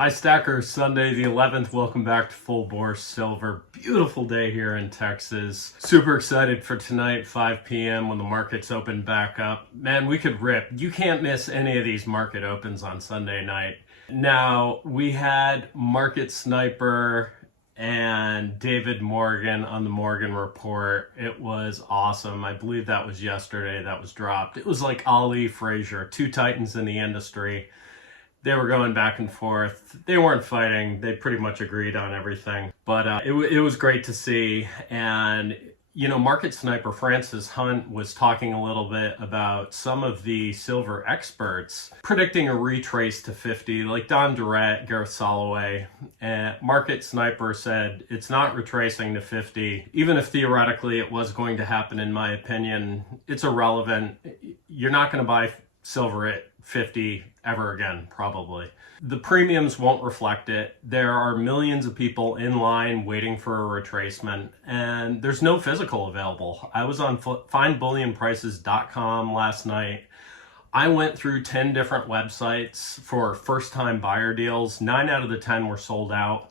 Hi Stackers, Sunday the 11th. Welcome back to Full Bore Silver. Beautiful day here in Texas. Super excited for tonight, 5 p.m. when the markets open back up. Man, we could rip. You can't miss any of these market opens on Sunday night. Now, we had Market Sniper and David Morgan on the Morgan Report. It was awesome. I believe that was yesterday that was dropped. It was like Ali Frazier, two titans in the industry. They were going back and forth. They weren't fighting. They pretty much agreed on everything. But it was great to see. And, Market Sniper Francis Hunt was talking a little bit about some of the silver experts predicting a retrace to 50, like Don Durrett, Gareth Soloway. And Market Sniper said it's not retracing to 50. Even if theoretically it was going to happen, in my opinion, it's irrelevant. You're not going to buy silver at 50 ever again, probably. The premiums won't reflect it. There are millions of people in line waiting for a retracement, and there's no physical available. I was on findbullionprices.com last night. I went through 10 different websites for first-time buyer deals. 9 out of the 10 were sold out.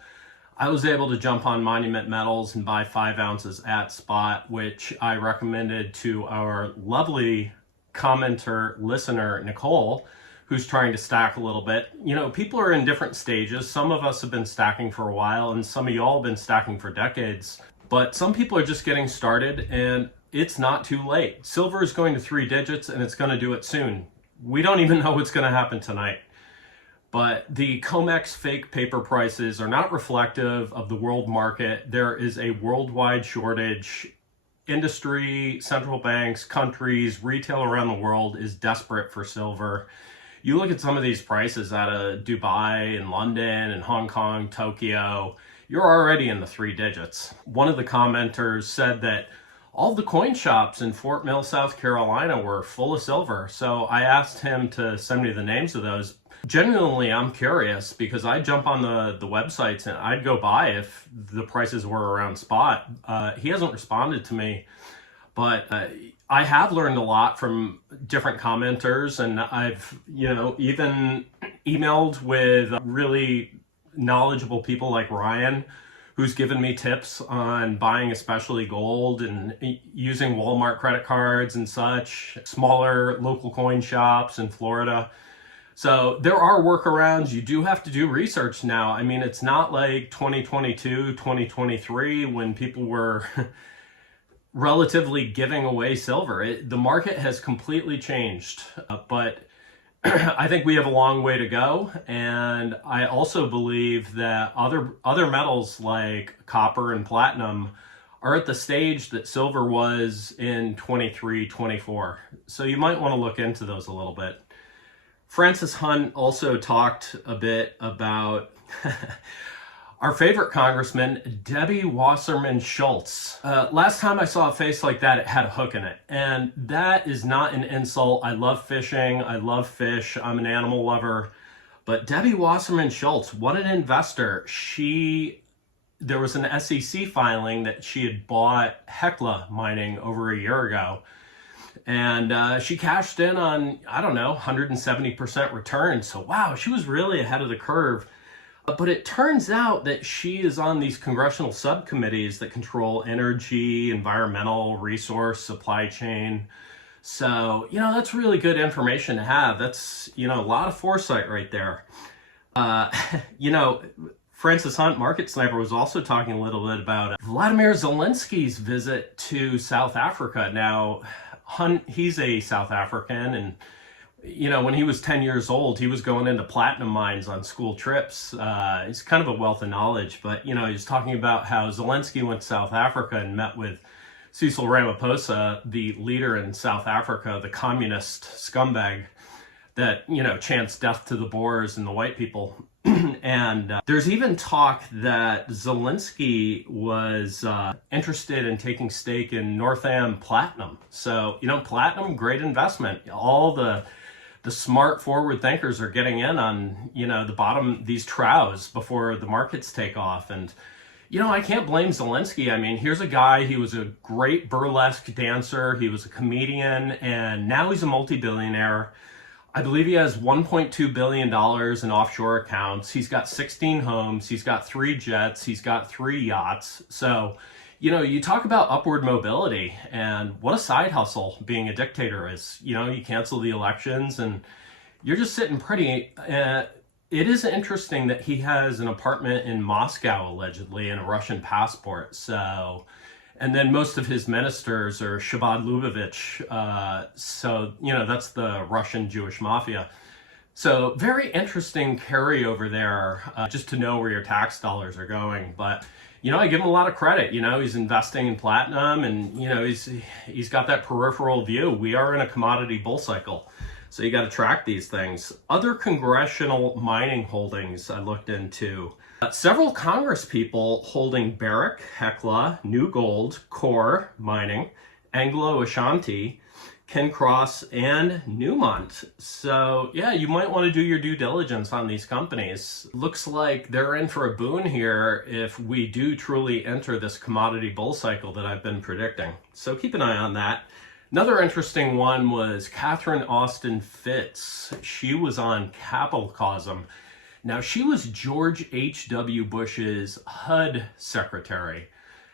I was able to jump on Monument Metals and buy 5 ounces at spot, which I recommended to our lovely listener, Nicole, who's trying to stack a little bit. People are in different stages. Some of us have been stacking for a while, and some of y'all have been stacking for decades. But some people are just getting started, and it's not too late. Silver is going to 3 digits, and it's going to do it soon. We don't even know what's going to happen tonight. But the COMEX fake paper prices are not reflective of the world market. There is a worldwide shortage. Industry, central banks, countries, retail around the world is desperate for silver. You look at some of these prices out of Dubai and London and Hong Kong, Tokyo, you're already in the 3 digits. One of the commenters said that all the coin shops in Fort Mill, South Carolina were full of silver. So I asked him to send me the names of those. Genuinely, I'm curious because I jump on the websites and I'd go buy if the prices were around spot. He hasn't responded to me, but I have learned a lot from different commenters, and I've, even emailed with really knowledgeable people like Ryan, who's given me tips on buying especially gold and using Walmart credit cards and such, smaller local coin shops in Florida. So there are workarounds. You do have to do research now. I mean, it's not like 2022, 2023 when people were relatively giving away silver. The market has completely changed, but I think we have a long way to go. And I also believe that other metals like copper and platinum are at the stage that silver was in 23, 24. So you might want to look into those a little bit. Francis Hunt also talked a bit about our favorite congressman, Debbie Wasserman Schultz. Last time I saw a face like that, it had a hook in it. And that is not an insult. I love fishing. I love fish. I'm an animal lover. But Debbie Wasserman Schultz, what an investor. There was an SEC filing that she had bought Hecla Mining over a year ago. And she cashed in on, 170% return. So wow, she was really ahead of the curve. But it turns out that she is on these congressional subcommittees that control energy, environmental, resource, supply chain. So, that's really good information to have. That's, a lot of foresight right there. Francis Hunt, Market Sniper, was also talking a little bit about Vladimir Zelensky's visit to South Africa. Now, Hunt, he's a South African, and when he was 10 years old, he was going into platinum mines on school trips. He's kind of a wealth of knowledge, but he was talking about how Zelensky went to South Africa and met with Cecil Ramaphosa, the leader in South Africa, the communist scumbag that chants death to the Boers and the white people. And there's even talk that Zelensky was interested in taking stake in Northam Platinum. So, platinum, great investment. All the smart forward thinkers are getting in on, the bottom, these troughs before the markets take off. And, I can't blame Zelensky. I mean, here's a guy, he was a great burlesque dancer. He was a comedian, and now he's a multi-billionaire. I believe he has $1.2 billion in offshore accounts. He's got 16 homes. He's got 3 jets. He's got 3 yachts. So, you talk about upward mobility, and what a side hustle being a dictator is. You cancel the elections and you're just sitting pretty. It is interesting that he has an apartment in Moscow, allegedly, and a Russian passport. So, and then most of his ministers are Shabbat Lubavitch. That's the Russian Jewish mafia. So very interesting carryover there, just to know where your tax dollars are going. But, I give him a lot of credit. He's investing in platinum, and, he's got that peripheral view. We are in a commodity bull cycle. So you got to track these things. Other congressional mining holdings I looked into. Several Congress people holding Barrick, Hecla, New Gold, Core Mining, Anglo Ashanti, Kencross, and Newmont. So yeah, you might want to do your due diligence on these companies. Looks like they're in for a boon here if we do truly enter this commodity bull cycle that I've been predicting. So keep an eye on that. Another interesting one was Catherine Austin Fitts. She was on Capitalcosm. Now, she was George H.W. Bush's HUD secretary.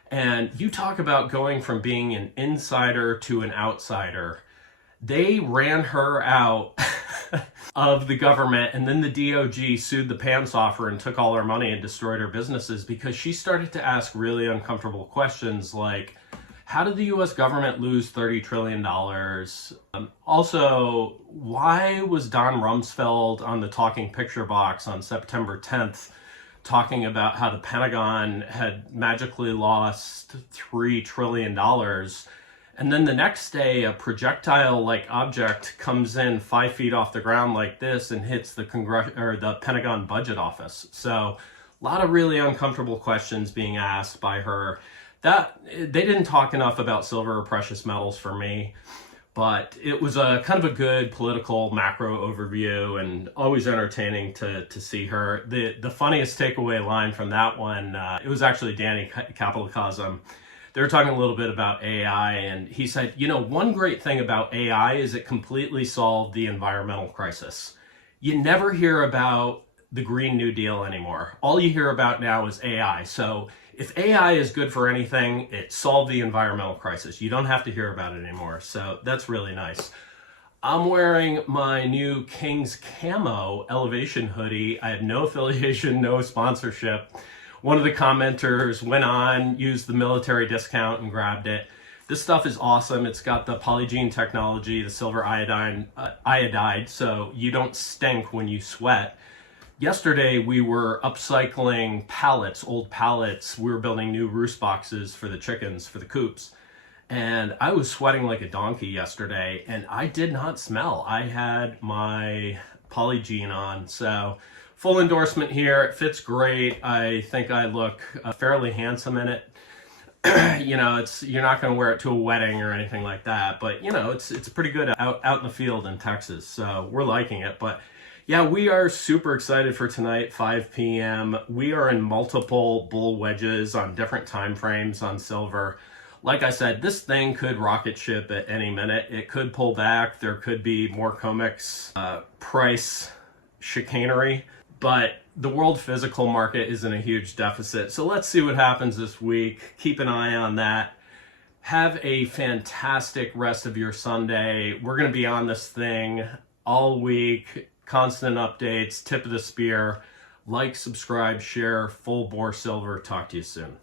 And you talk about going from being an insider to an outsider. They ran her out of the government, and then the DOJ sued the pants off her and took all her money and destroyed her businesses because she started to ask really uncomfortable questions like, how did the U.S. government lose $30 trillion? Also, why was Don Rumsfeld on the Talking Picture Box on September 10th talking about how the Pentagon had magically lost $3 trillion? And then the next day, a projectile-like object comes in 5 feet off the ground like this and hits the Pentagon budget office. So a lot of really uncomfortable questions being asked by her. That they didn't talk enough about silver or precious metals for me, but it was a kind of a good political macro overview and always entertaining to see her. The funniest takeaway line from that one, it was actually Danny Capitalcosm. They were talking a little bit about AI, and he said, one great thing about AI is it completely solved the environmental crisis. You never hear about the Green New Deal anymore. All you hear about now is AI. So if AI is good for anything, it solved the environmental crisis. You don't have to hear about it anymore. So that's really nice. I'm wearing my new King's Camo Elevation hoodie. I have no affiliation, no sponsorship. One of the commenters went on, used the military discount and grabbed it. This stuff is awesome. It's got the polygene technology, the silver iodide, so you don't stink when you sweat. Yesterday, we were upcycling pallets, old pallets. We were building new roost boxes for the chickens, for the coops. And I was sweating like a donkey yesterday, and I did not smell. I had my polygene on. So full endorsement here. It fits great. I think I look fairly handsome in it. You're not going to wear it to a wedding or anything like that. But, it's pretty good out in the field in Texas. So we're liking it. But yeah, we are super excited for tonight, 5 p.m. We are in multiple bull wedges on different time frames on silver. Like I said, this thing could rocket ship at any minute. It could pull back. There could be more COMEX price chicanery. But the world physical market is in a huge deficit. So let's see what happens this week. Keep an eye on that. Have a fantastic rest of your Sunday. We're going to be on this thing all week. Constant updates, tip of the spear. Like, subscribe, share, Full Bore Silver. Talk to you soon.